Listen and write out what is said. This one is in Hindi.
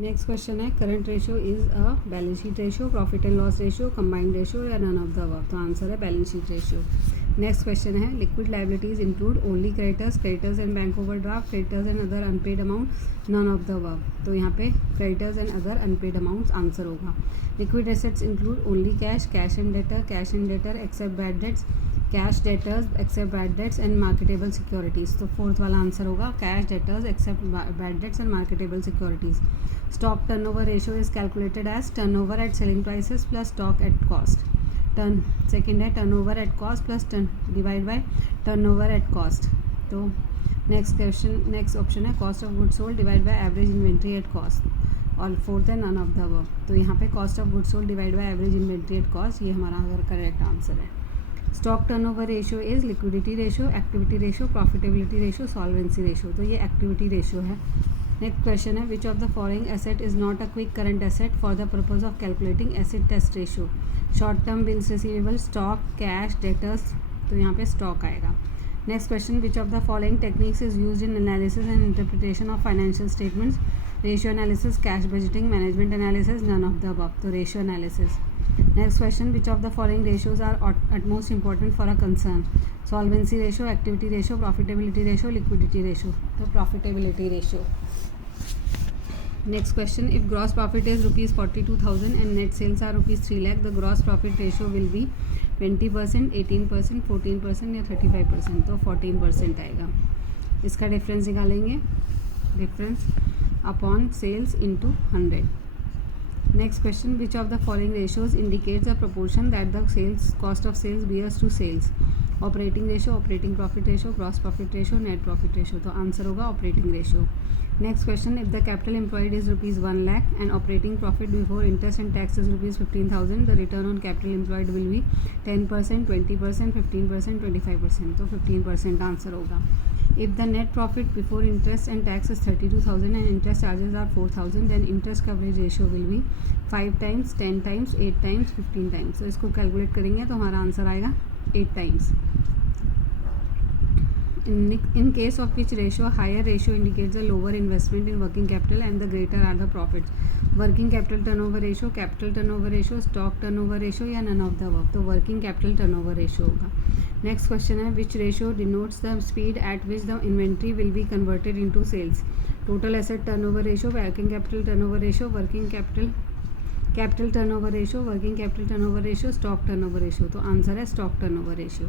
नेक्स्ट क्वेश्चन है current ratio is a balance sheet ratio, profit and loss ratio, combined ratio या नन ऑफ द अबव। तो आंसर है balance sheet ratio. Next question है liquid liabilities include only creditors and bank overdraft, creditors and other unpaid amount, none of the above. तो यहाँ पे creditors and other unpaid amounts answer होगा। Liquid assets include only cash and debtor except bad debts, cash debtors except bad debts and marketable securities. तो फोर्थ वाला आंसर होगा cash debtors except bad debts and marketable securities. Stock turnover ratio is calculated as turnover at selling prices plus stock at cost. Second है turnover at cost plus divide by turnover at cost. तो नेक्स्ट ऑप्शन है cost of goods sold divide by average inventory at cost. और फोर्थ है नन ऑफ द अबव। तो यहाँ पे cost of goods sold divide by average inventory at cost, ये हमारा अगर करेक्ट आंसर है। Stock turnover ratio is liquidity ratio, activity ratio, profitability ratio, solvency ratio. तो ये एक्टिविटी रेशियो है। नेक्स्ट क्वेश्चन है which of the following asset is not a quick current asset for the purpose of calculating asset test ratio. Short term bills receivable, stock, cash, debtors. तो यहाँ पे स्टॉक आएगा। Next question which of the following techniques is used in analysis and interpretation of financial statements. Ratio analysis, cash budgeting, management analysis, none of the above. तो ratio analysis. Next question, which of the following ratios are utmost important for a concern? Solvency ratio, activity ratio, profitability ratio, liquidity ratio. So profitability ratio. Next question, if gross profit is rupees 42,000 and net sales are rupees 3 lakh, the gross profit ratio will be 20%, 18%, 14% या 35%। तो 14% आएगा। इसका डिफरेंस निकालेंगे, difference upon sales into 100। Next question, which of the following ratios indicates the proportion that the sales cost of sales bears to sales? Operating ratio, operating profit ratio, gross profit ratio, net profit ratio। तो आंसर होगा operating ratio। Next question, if the capital employed is rupees 1 lakh and operating profit before interest and tax is rupees 15,000, the return on capital employed will be 10%, 20%, 15%, 25%। तो 15% आंसर होगा। If the net profit before interest and tax is 32,000 and interest charges are 4,000, then interest coverage ratio will be 5 times, 10 times, 8 times, 15 times। तो इसको कैलकुलेट करेंगे तो हमारा आंसर आएगा 8 times। In case of which ratio, higher ratio indicates a lower investment in working capital and the greater are the profits? Working capital turnover ratio, stock turnover ratio या none of the above। तो working capital turnover ratio होगा। Next question है which ratio denotes the speed at which the inventory will be converted into sales? Total asset turnover ratio, working capital turnover ratio, capital turnover ratio, working capital turnover ratio, stock turnover ratio। तो आंसर है stock turnover ratio।